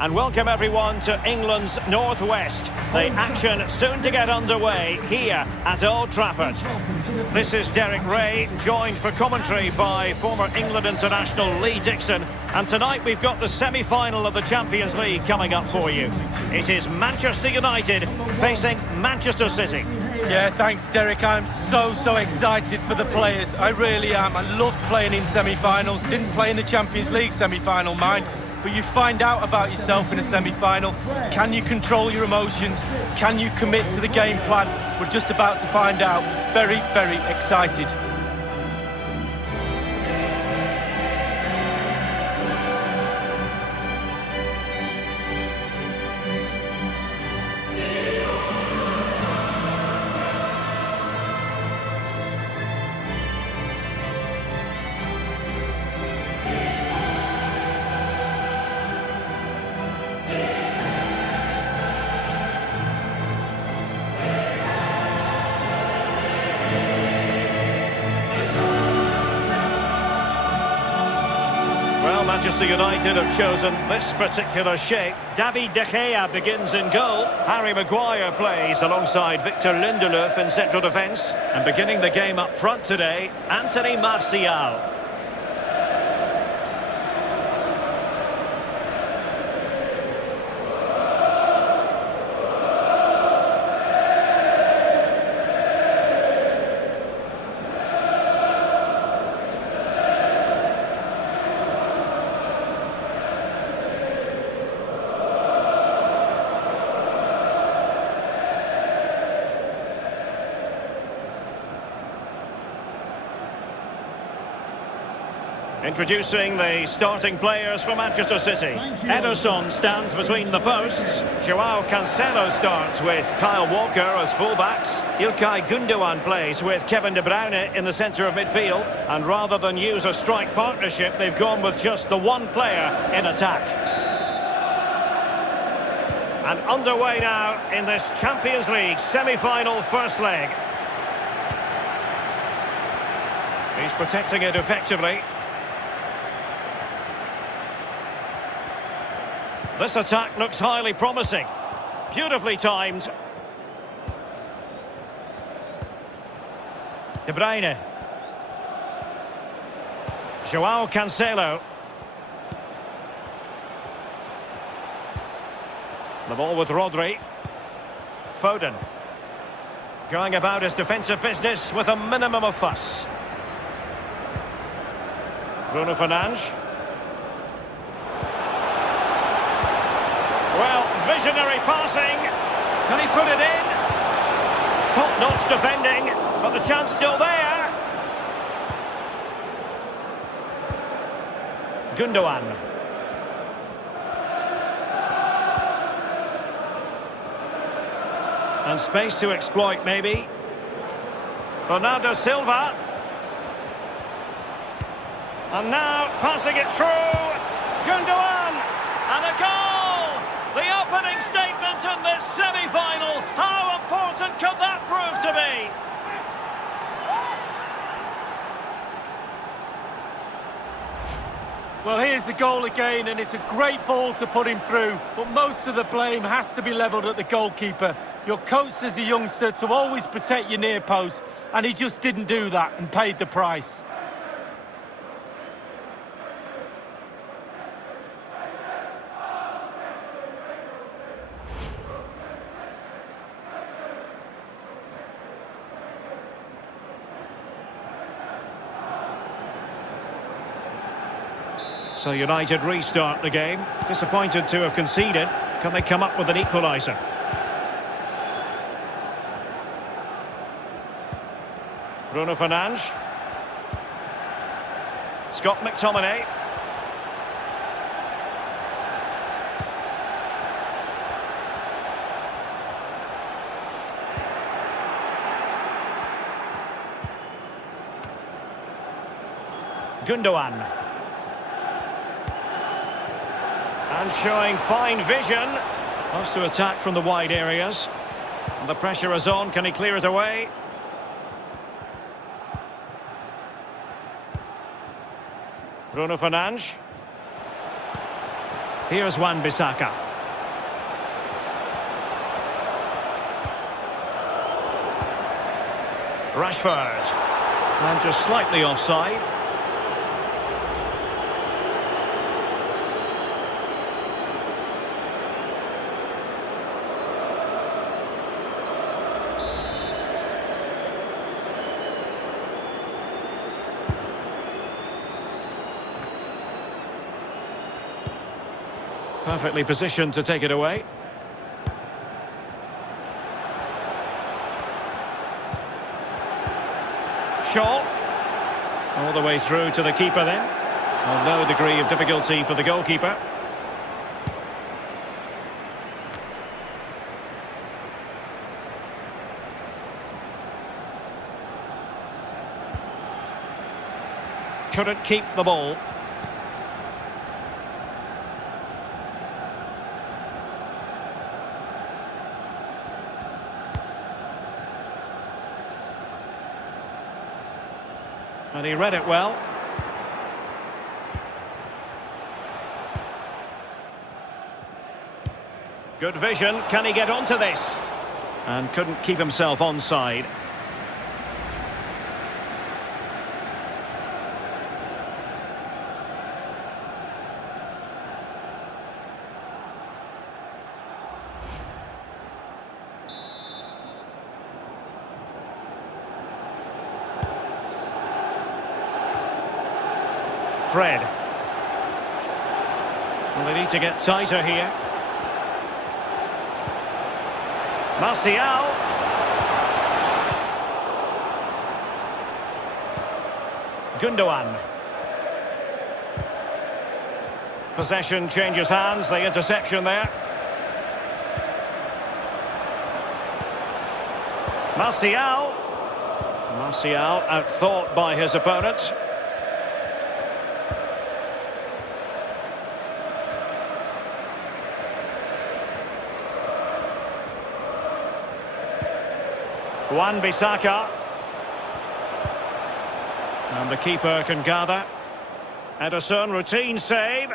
and welcome everyone to England's Northwest. The action soon to get underway here at Old Trafford. This is Derek Ray, joined for commentary by former England international Lee Dixon. And tonight we've got the semi-final of the Champions League coming up for you. It is Manchester United facing Manchester City. Yeah, thanks Derek. I'm so excited for the players. I really am. I loved playing in semi-finals. Didn't play in the Champions League semi-final, mind. But you find out about yourself in a semi-final. Can you control your emotions? Can you commit to the game plan? We're just about to find out. Very excited. Manchester United have chosen this particular shape. David De Gea begins in goal. Harry Maguire plays alongside Victor Lindelöf in central defence. And beginning the game up front today, Anthony Martial. Introducing the starting players for Manchester City. Ederson stands between the posts. Joao Cancelo starts with Kyle Walker as fullbacks. İlkay Gündoğan plays with Kevin De Bruyne in the centre of midfield. And rather than use a strike partnership, they've gone with just the one player in attack. And underway now in this Champions League semi-final first leg. He's protecting it effectively. This attack looks highly promising. Beautifully timed. De Bruyne. Joao Cancelo. The ball with Rodri. Foden. Going about his defensive business with a minimum of fuss. Bruno Fernandes. Well, visionary passing. Can he put it in? Top-notch defending, but the chance still there. Gündoğan. And space to exploit, maybe. Bernardo Silva. And now passing it through. Gündoğan. And a goal! The opening statement in this semi-final. How important could that prove to be? Well, here's the goal again, and it's a great ball to put him through. But most of the blame has to be levelled at the goalkeeper. You're coached as a youngster to always protect your near post, and he just didn't do that and paid the price. So United restart the game. Disappointed to have conceded. Can they come up with an equaliser? Bruno Fernandes. Scott McTominay. Gündoğan. And showing fine vision. Wants to attack from the wide areas. And the pressure is on. Can he clear it away? Bruno Fernandes. Here's Wan-Bissaka. Rashford. And just slightly offside. Perfectly positioned to take it away. Shaw. All the way through to the keeper then. Well, no degree of difficulty for the goalkeeper. Couldn't keep the ball. And he read it well. Good vision. Can he get onto this? And couldn't keep himself onside. Fred. Well, they need to get tighter here. Martial. Gundogan. Possession changes hands, the interception there. Martial. Martial outthought by his opponent. Wan-Bissaka. And the keeper can gather. Ederson, routine save.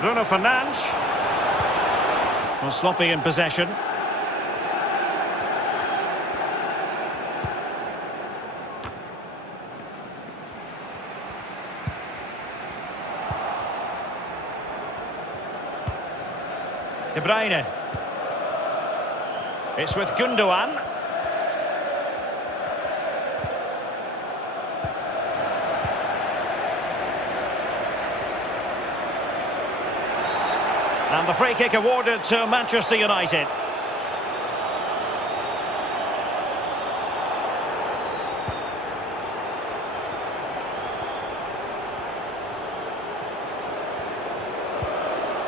Bruno Fernandes. Well, sloppy in possession. De Bruyne. It's with Gundogan. And the free kick awarded to Manchester United.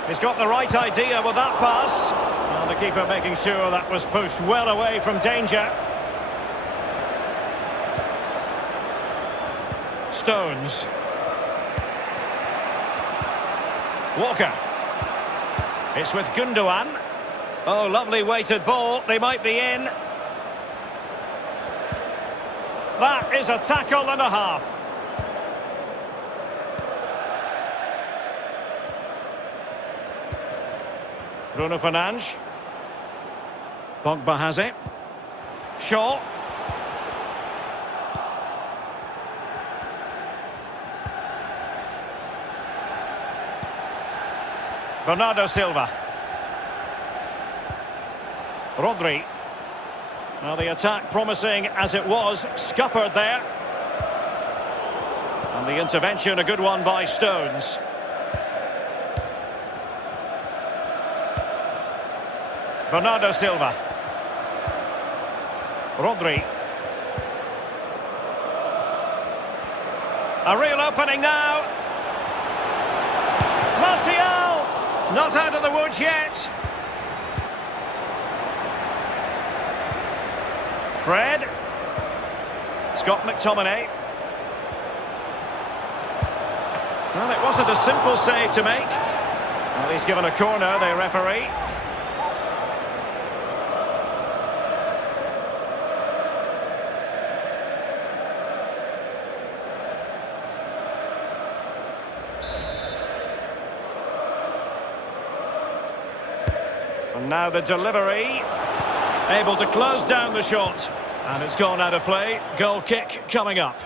He's got the right idea with that pass. And the keeper making sure that was pushed well away from danger. Stones. Walker. It's with Gundogan. Oh, lovely weighted ball. They might be in. That is a tackle and a half. Bruno Fernandes. Pogba has it. Shaw. Bernardo Silva. Rodri. Well, the attack promising as it was, scuppered there. And the intervention, a good one by Stones. Bernardo Silva. Rodri. A real opening now. Martial! Not out of the woods yet. Fred. Scott McTominay. Well, it wasn't a simple save to make. Well, he's given a corner, the referee. And now the delivery. Able to close down the shot. And it's gone out of play. Goal kick coming up.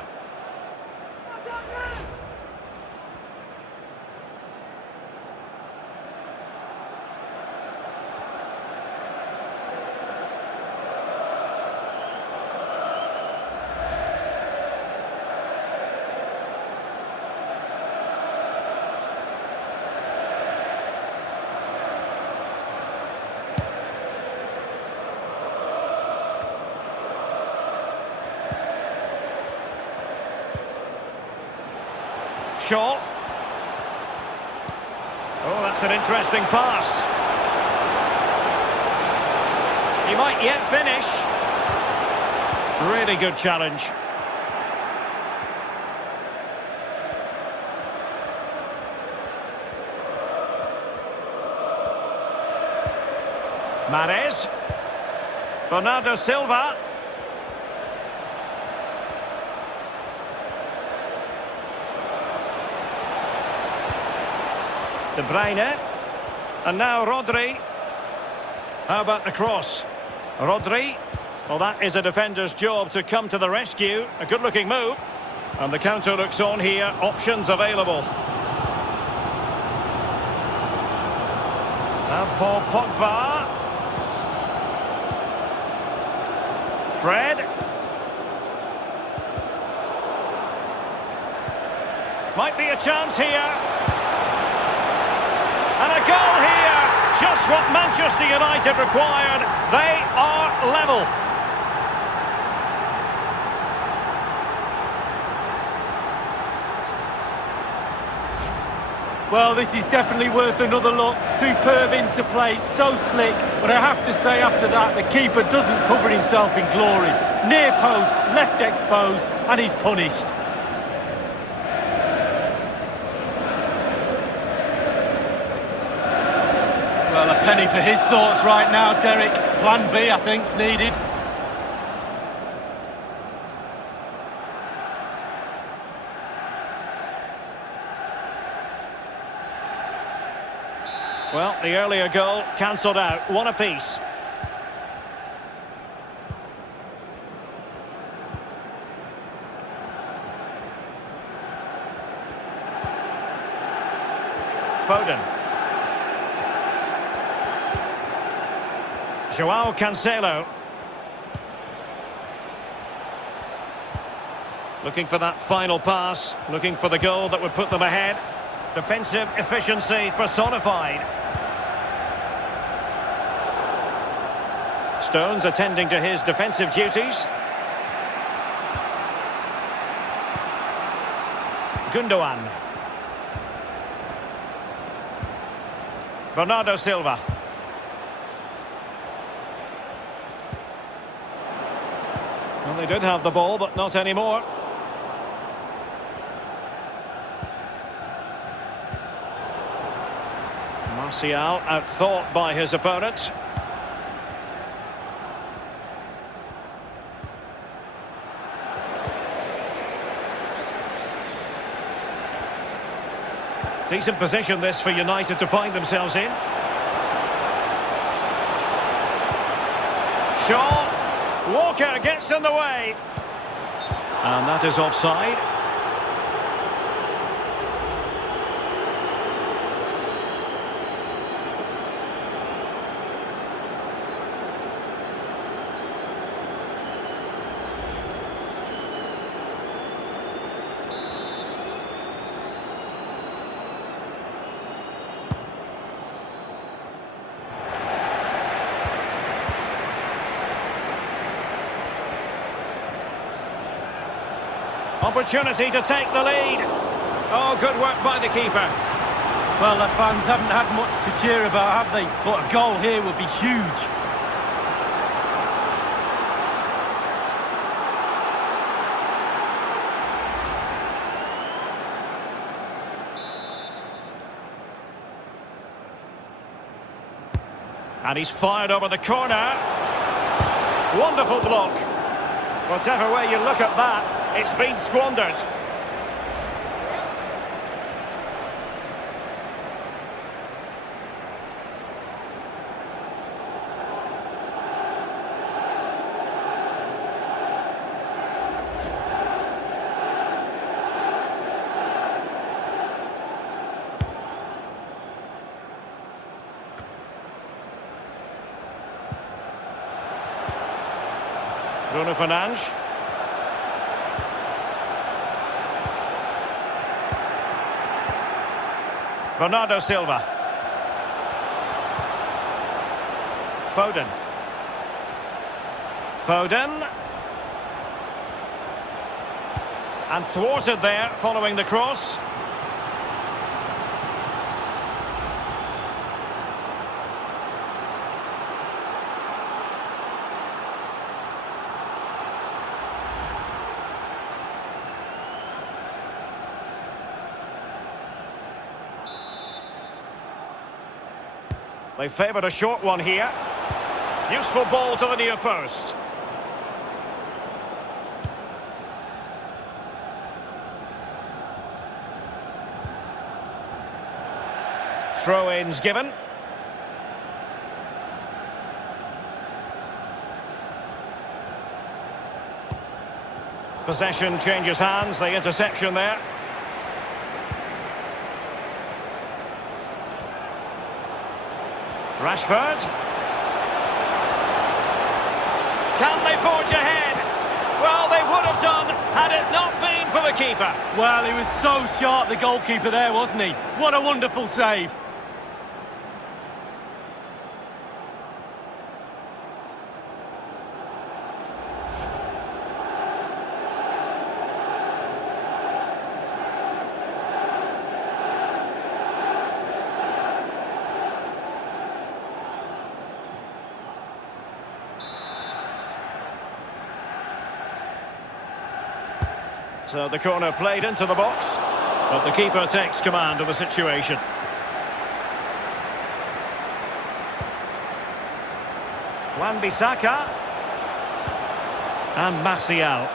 Shaw. Oh, that's an interesting pass. He might yet finish. Really good challenge. Mahrez. Bernardo Silva. De Bruyne. And now Rodri. How about the cross? Rodri. Well, that is a defender's job to come to the rescue. A good-looking move. And the counter looks on here. Options available. Now Paul Pogba. Fred. Might be a chance here. And a goal here. Just what Manchester United required. They are level. Well, this is definitely worth another look. Superb interplay, so slick. But I have to say after that, the keeper doesn't cover himself in glory. Near post, left exposed, and he's punished. Well, a penny for his thoughts right now, Derek. Plan B, I think, is needed. Well, the earlier goal cancelled out. One apiece. Foden. Joao Cancelo. Looking for that final pass. Looking for the goal that would put them ahead. Defensive efficiency personified. Stones attending to his defensive duties. Gundogan. Bernardo Silva. Well, they did have the ball, but not anymore. Martial outthought by his opponent. Decent position this for United to find themselves in. Shaw. Walker gets in the way. And that is offside. Opportunity to take the lead. Oh, good work by the keeper. Well, the fans haven't had much to cheer about, have they? But a goal here would be huge. And he's fired over the corner. Wonderful block. Whatever way you look at that, it's been squandered. Bruno Fernandes. Bernardo Silva. Foden. Foden. And thwarted there following the cross. They favoured a short one here. Useful ball to the near post. Throw-ins given. Possession changes hands, the interception there. Rashford. Can they forge ahead? Well, they would have done had it not been for the keeper. Well, he was so sharp, the goalkeeper there, wasn't he? What a wonderful save. So the corner played into the box, but the keeper takes command of the situation. Wan-Bissaka and Martial.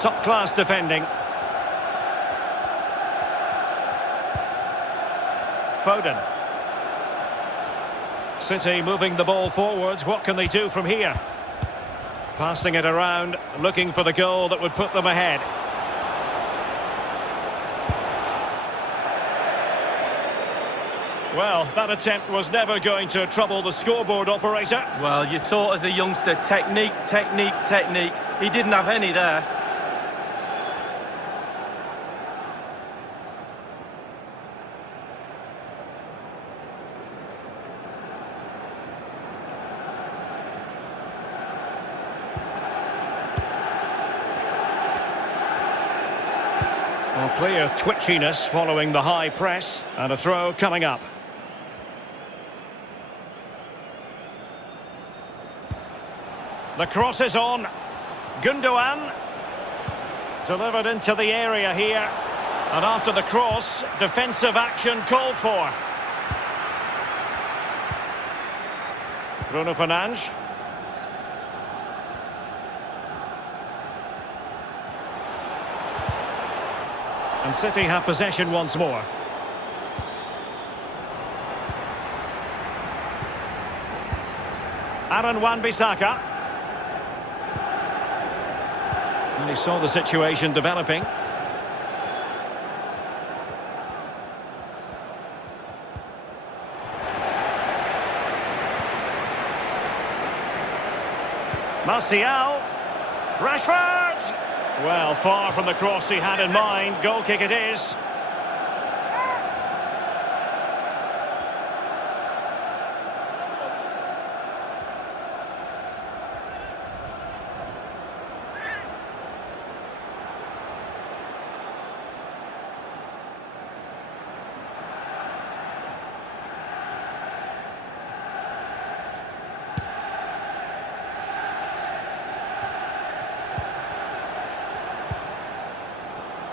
Top-class defending. Foden. City moving the ball forwards. What can they do from here? Passing it around, looking for the goal that would put them ahead. Well, that attempt was never going to trouble the scoreboard operator. Well, you're taught as a youngster, technique, technique, technique. He didn't have any there. Well, clear twitchiness following the high press, and a throw coming up. The cross is on. Gundogan. Delivered into the area here. And after the cross, defensive action called for. Bruno Fernandes. And City have possession once more. Aaron Wan-Bissaka. And he saw the situation developing. Martial. Rashford! Well, far from the cross he had in mind. Goal kick it is.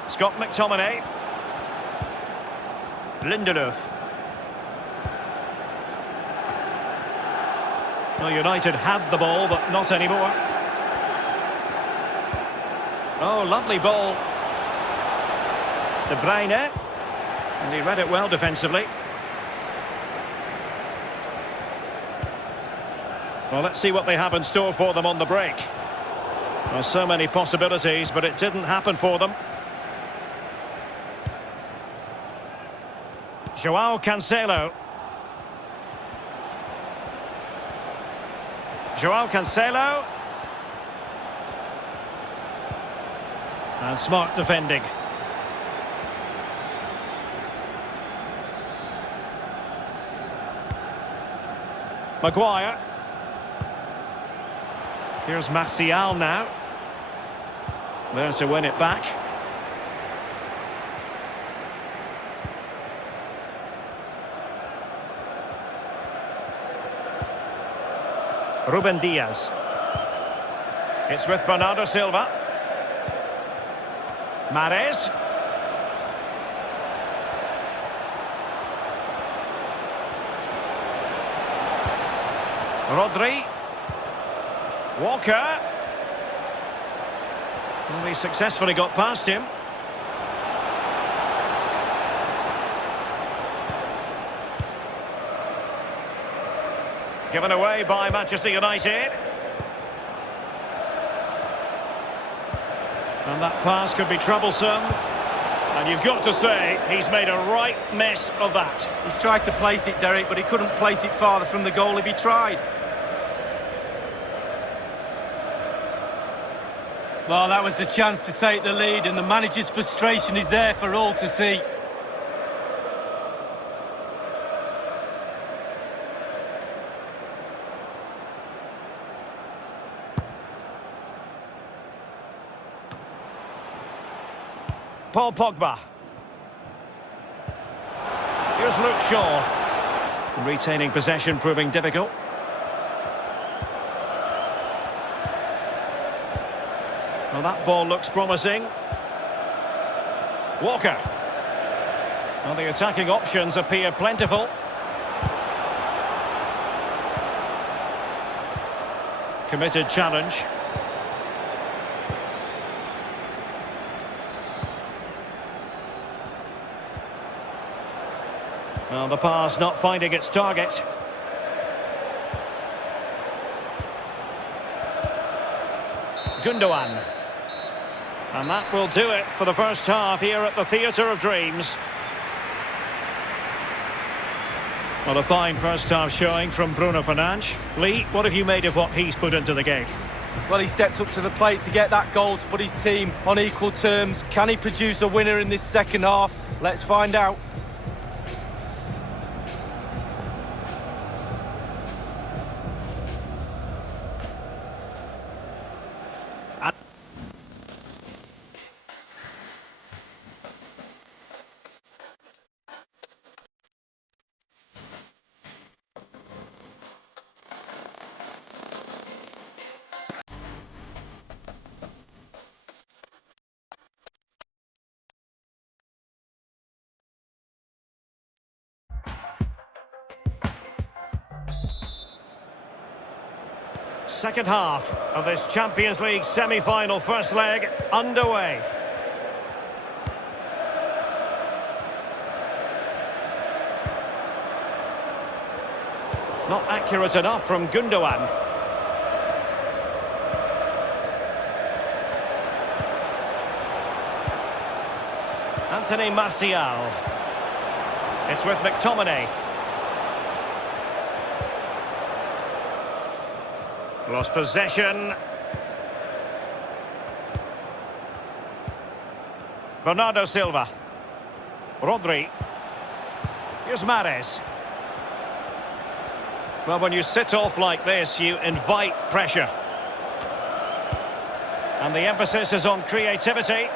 Scott McTominay. Lindelöf. Well, United had the ball, but not anymore. Oh, lovely ball. De Bruyne. And he read it well defensively. Well, let's see what they have in store for them on the break. Well, so many possibilities, but it didn't happen for them. João Cancelo. João Cancelo. And smart defending. Maguire. Here's Martial now. There to win it back. Ruben Diaz. It's with Bernardo Silva. Mahrez. Rodri. Walker. Well, he successfully got past him. Given away by Manchester United. And that pass could be troublesome. And you've got to say, he's made a right mess of that. He's tried to place it, Derek, but he couldn't place it farther from the goal if he tried. Well, that was the chance to take the lead, and the manager's frustration is there for all to see. Paul Pogba. Here's Luke Shaw. Retaining possession proving difficult. Well, that ball looks promising. Walker. Well, the attacking options appear plentiful. Committed challenge. Well, the pass not finding its target. Gundogan. And that will do it for the first half here at the Theatre of Dreams. Well, a fine first half showing from Bruno Fernandes. Lee, what have you made of what he's put into the game? Well, he stepped up to the plate to get that goal to put his team on equal terms. Can he produce a winner in this second half? Let's find out. Second half of this Champions League semi-final first leg underway. Not accurate enough from Gundogan. Anthony Martial. It's with McTominay. Lost possession. Bernardo Silva. Rodri. Here's Mahrez. Well, when you sit off like this, you invite pressure. And the emphasis is on creativity.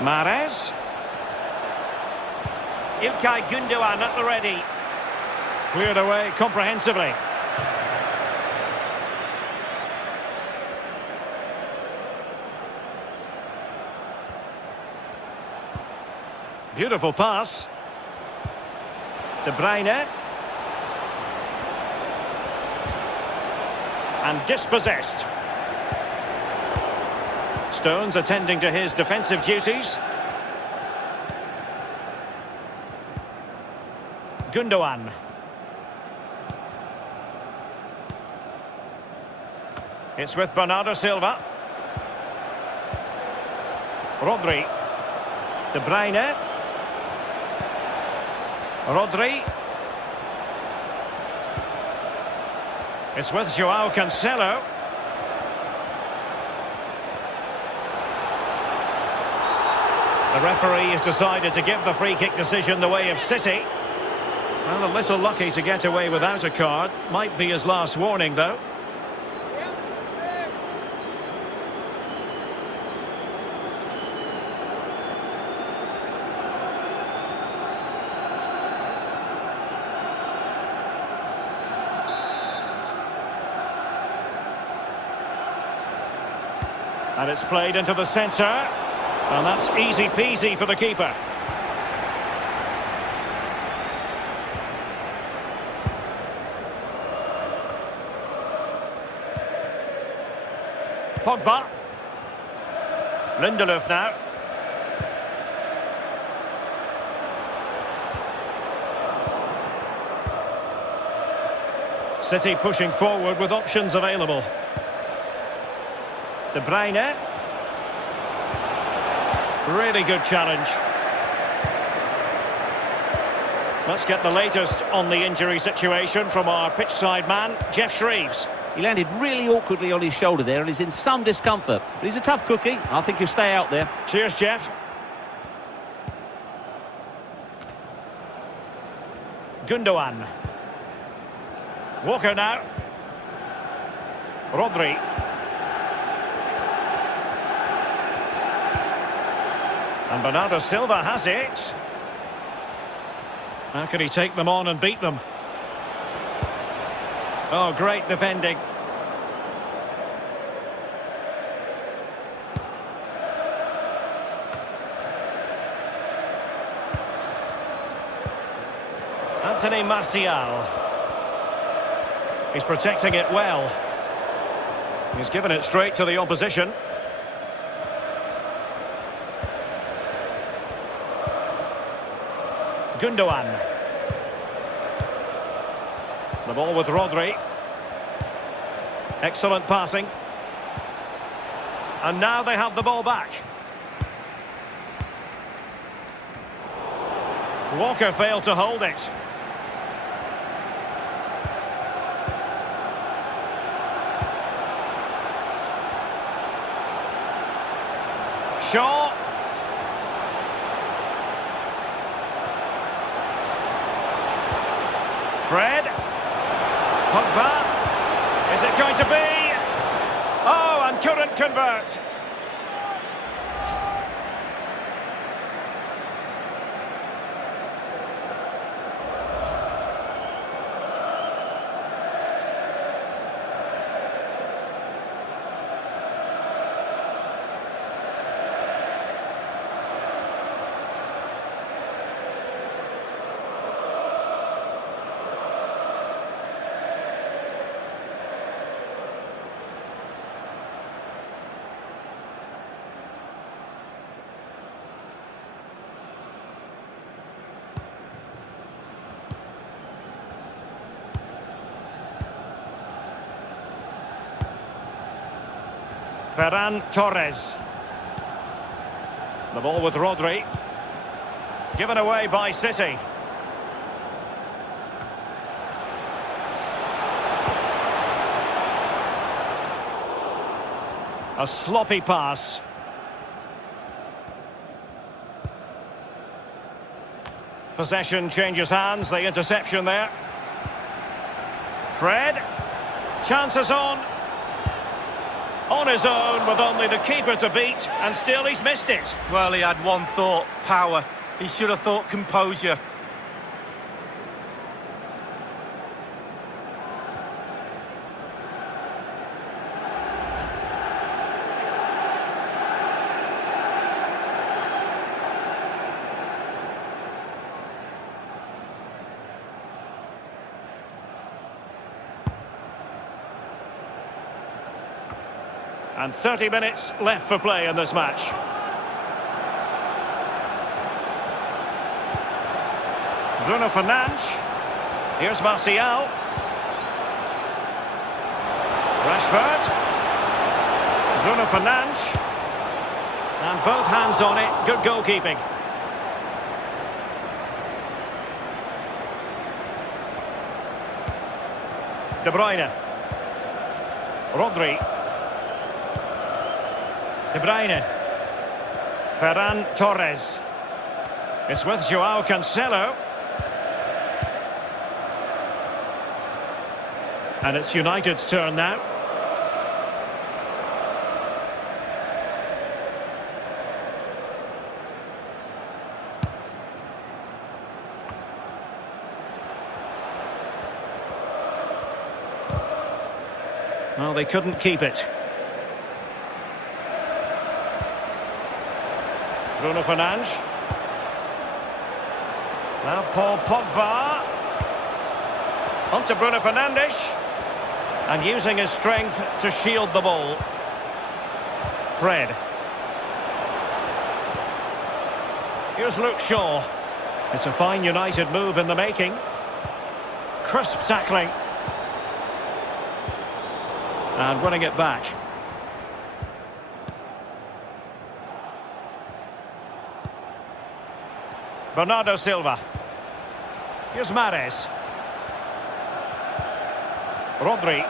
Mahrez. Ilkay Gundogan at the ready. Cleared away comprehensively. Beautiful pass. De Bruyne. And dispossessed. Stones attending to his defensive duties. Gundogan. It's with Bernardo Silva. Rodri. De Bruyne. Rodri. It's with Joao Cancelo. The referee has decided to give the free kick decision the way of City. Well, a little lucky to get away without a card. Might be his last warning, though. And it's played into the centre. And that's easy peasy for the keeper. Pogba. Lindelöf now. City pushing forward with options available. De Bruyne. Really good challenge. Let's get the latest on the injury situation from our pitchside man, Jeff Shreeves. He landed really awkwardly on his shoulder there and is in some discomfort. But he's a tough cookie. I think he'll stay out there. Cheers, Jeff. Gundogan. Walker now. Rodri. And Bernardo Silva has it. How can he take them on and beat them? Oh, great defending. Anthony Martial. He's protecting it well. He's given it straight to the opposition. Gundogan. The ball with Rodri. Excellent passing. And now they have the ball back. Walker failed to hold it. Shaw. Fred. Pogba. Is it going to be? Oh, and couldn't convert. Ferran Torres. The ball with Rodri. Given away by City. A sloppy pass. Possession changes hands, the interception there. Fred. Chances on his own with only the keeper to beat, and still he's missed it. Well, he had one thought, power. He should have thought composure. And 30 minutes left for play in this match. Bruno Fernandes. Here's Martial. Rashford. Bruno Fernandes. And both hands on it. Good goalkeeping. De Bruyne. Rodri. De Bruyne. Ferran Torres. It's with Joao Cancelo. And it's United's turn now. Well, they couldn't keep it. Bruno Fernandes. Now Paul Pogba. On to Bruno Fernandes. And using his strength to shield the ball. Fred. Here's Luke Shaw. It's a fine United move in the making. Crisp tackling. And winning it back. Bernardo Silva. Here's Mahrez. Rodri.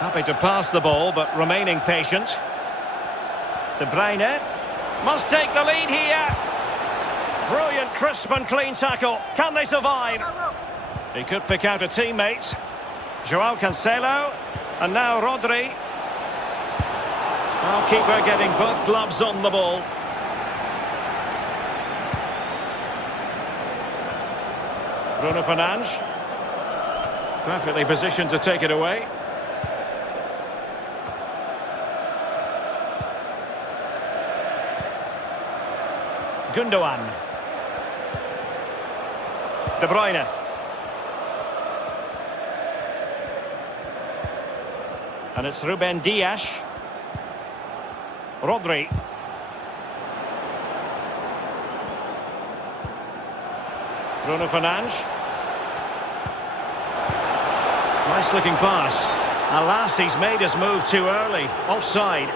Happy to pass the ball, but remaining patient. De Bruyne must take the lead here. Brilliant, crisp and clean tackle. Can they survive? He could pick out a teammate. Joao Cancelo. And now Rodri. Well, keeper getting both gloves on the ball. Bruno Fernandes. Perfectly positioned to take it away. Gundogan. De Bruyne. And it's Ruben Dias. Rodri. Bruno Fernandes. Nice looking pass. Alas, he's made his move too early. Offside.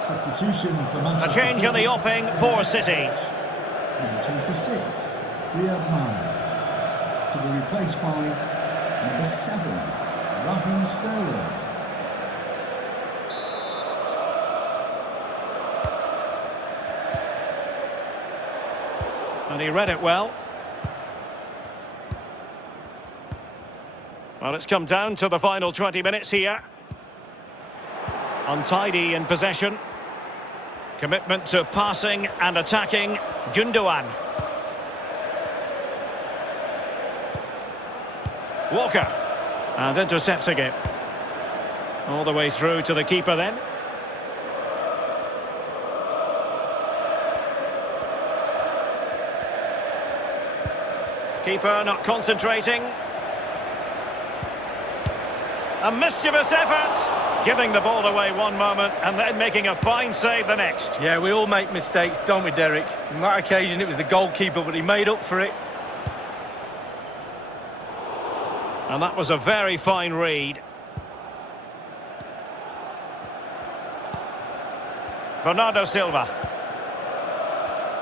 Substitution for Manchester A change City. in the offing for City. Number 26, Riyad Mahrez, to be replaced by number 7, Raheem Sterling. And he read it well. Well, it's come down to the final 20 minutes here. Untidy in possession. Commitment to passing and attacking. Gundogan. Walker. And intercepting it. All the way through to the keeper then. Keeper not concentrating. A mischievous effort. Giving the ball away one moment and then making a fine save the next. Yeah, we all make mistakes, don't we, Derek? On that occasion, it was the goalkeeper, but he made up for it. And that was a very fine read. Bernardo Silva.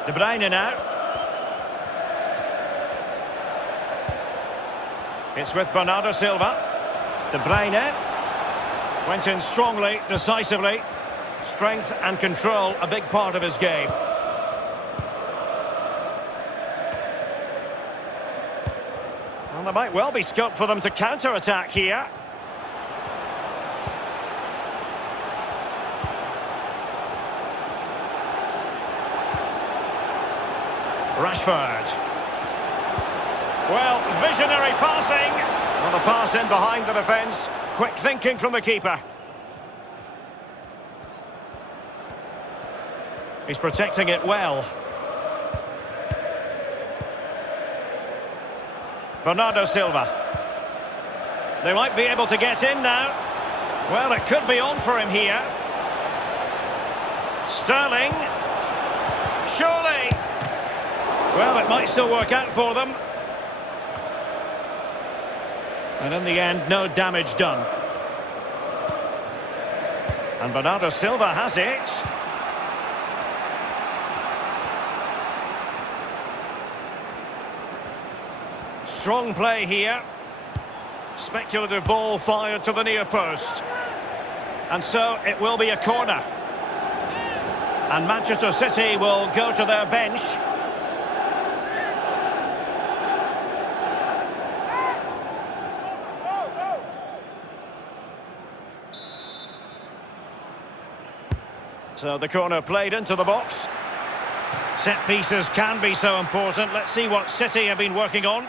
De Bruyne now. It's with Bernardo Silva. De Bruyne. Went in strongly, decisively. Strength and control, a big part of his game. Well, there might well be scope for them to counter-attack here. Rashford. Well, visionary passing. Well, the pass in behind the defence. Quick thinking from the keeper. He's protecting it well. Bernardo Silva. They might be able to get in now. Well, it could be on for him here. Sterling. Surely. Well, it might still work out for them. And in the end, no damage done. And Bernardo Silva has it. Strong play here. Speculative ball fired to the near post. And so it will be a corner. And Manchester City will go to their bench. So the corner played into the box. Set pieces can be so important. Let's see what City have been working on.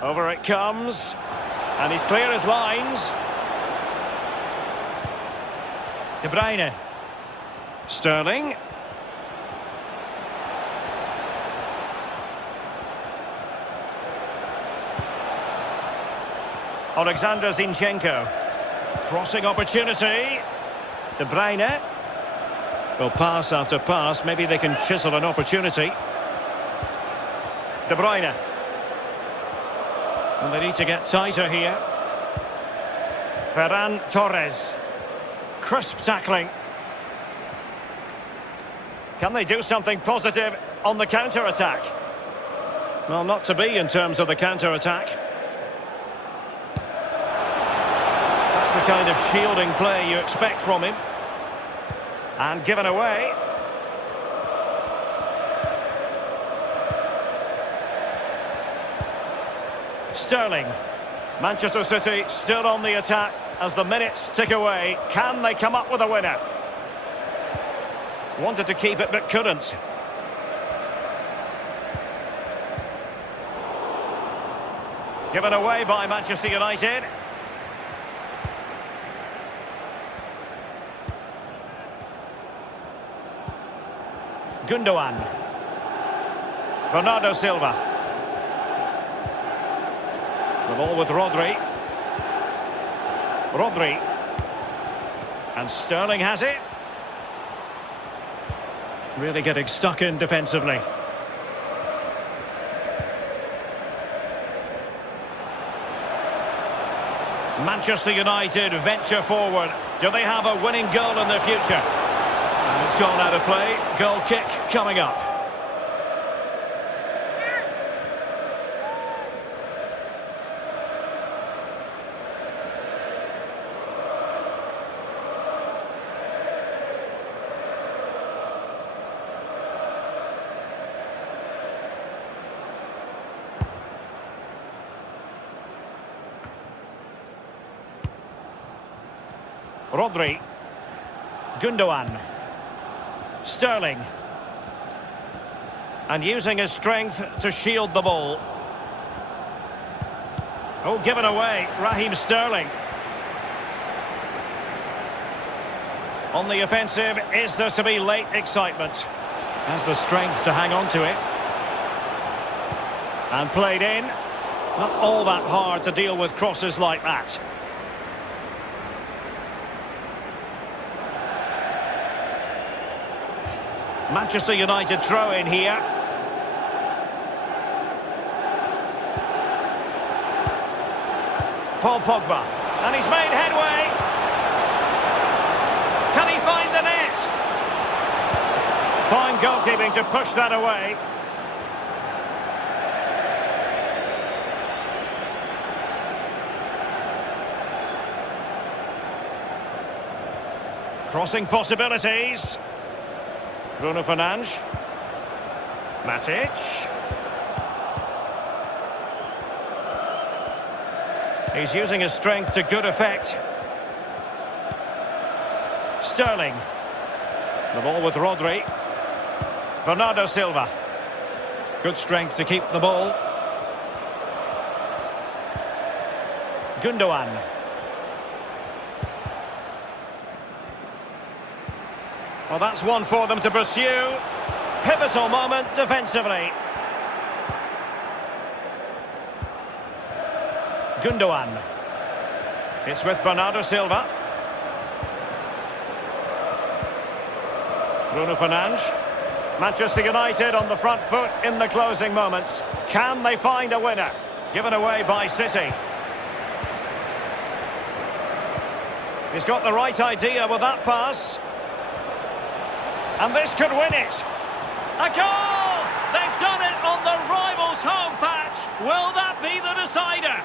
Over it comes. And he's clear as lines. De Bruyne. Sterling. Alexander Zinchenko. Crossing opportunity. De Bruyne. Well, pass after pass. Maybe they can chisel an opportunity. De Bruyne. And they need to get tighter here. Ferran Torres. Crisp tackling. Can they do something positive on the counter-attack? Well, not to be in terms of the counter-attack. That's the kind of shielding play you expect from him. And given away. Sterling. Manchester City still on the attack as the minutes tick away. Can they come up with a winner? Wanted to keep it but couldn't. Given away by Manchester United. Gundogan. Bernardo Silva. The ball with Rodri. Rodri. And Sterling has it. Really getting stuck in defensively. Manchester United venture forward. Do they have a winning goal in their future? And it's gone out of play. Goal kick coming up. Rodri. Gundogan. Sterling. And using his strength to shield the ball. Oh, given away. Raheem Sterling. On the offensive, is there to be late excitement? Has the strength to hang on to it. And played in. Not all that hard to deal with crosses like that. Manchester United throw in here. Paul Pogba. And he's made headway. Can he find the net? Fine goalkeeping to push that away. Crossing possibilities. Bruno Fernandes. Matic. He's using his strength to good effect. Sterling. The ball with Rodri. Bernardo Silva. Good strength to keep the ball. Gundogan. Well, that's one for them to pursue. Pivotal moment defensively. Gundogan. It's with Bernardo Silva. Bruno Fernandes. Manchester United on the front foot in the closing moments. Can they find a winner? Given away by City. He's got the right idea with that pass. And this could win it. A goal! They've done it on the rivals' home patch. Will that be the decider?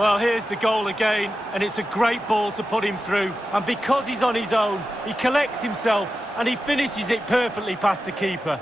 Well, here's the goal again, and it's a great ball to put him through. And because he's on his own, he collects himself and he finishes it perfectly past the keeper.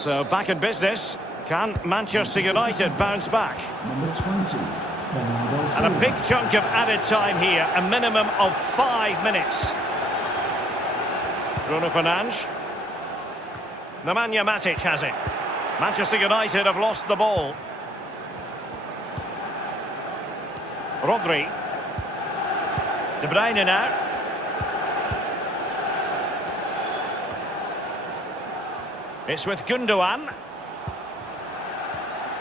So back in business. Can Manchester United bounce back? Number 20, Bernardo And Silva. a big chunk of added time here, a minimum of 5 minutes. Bruno Fernandes. Nemanja Matic has it. Manchester United have lost the ball. Rodri. De Bruyne now. It's with Gundogan.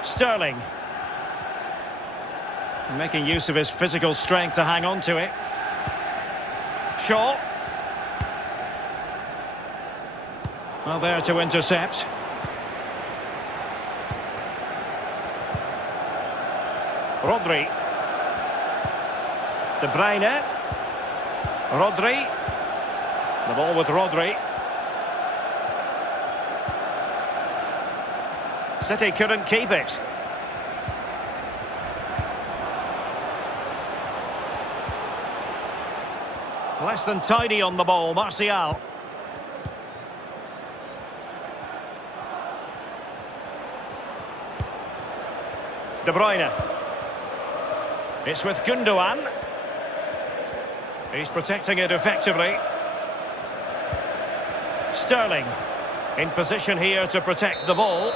Sterling. Making use of his physical strength to hang on to it. Shaw. Well, there to intercept. Rodri. De Bruyne. Rodri. The ball with Rodri. City couldn't keep it. Less than tidy on the ball, Martial. De Bruyne. It's with Gundogan. He's protecting it effectively. Sterling in position here to protect the ball.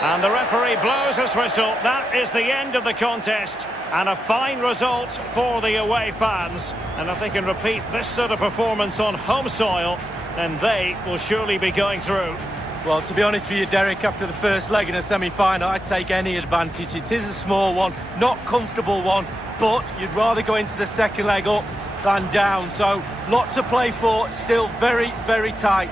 And the referee blows his whistle. That is the end of the contest. And a fine result for the away fans. And if they can repeat this sort of performance on home soil, then they will surely be going through. Well, to be honest with you, Derek, after the first leg in a semi-final, I'd take any advantage. It is a small one, not comfortable one, but you'd rather go into the second leg up than down. So, lots to play for, still very, very tight.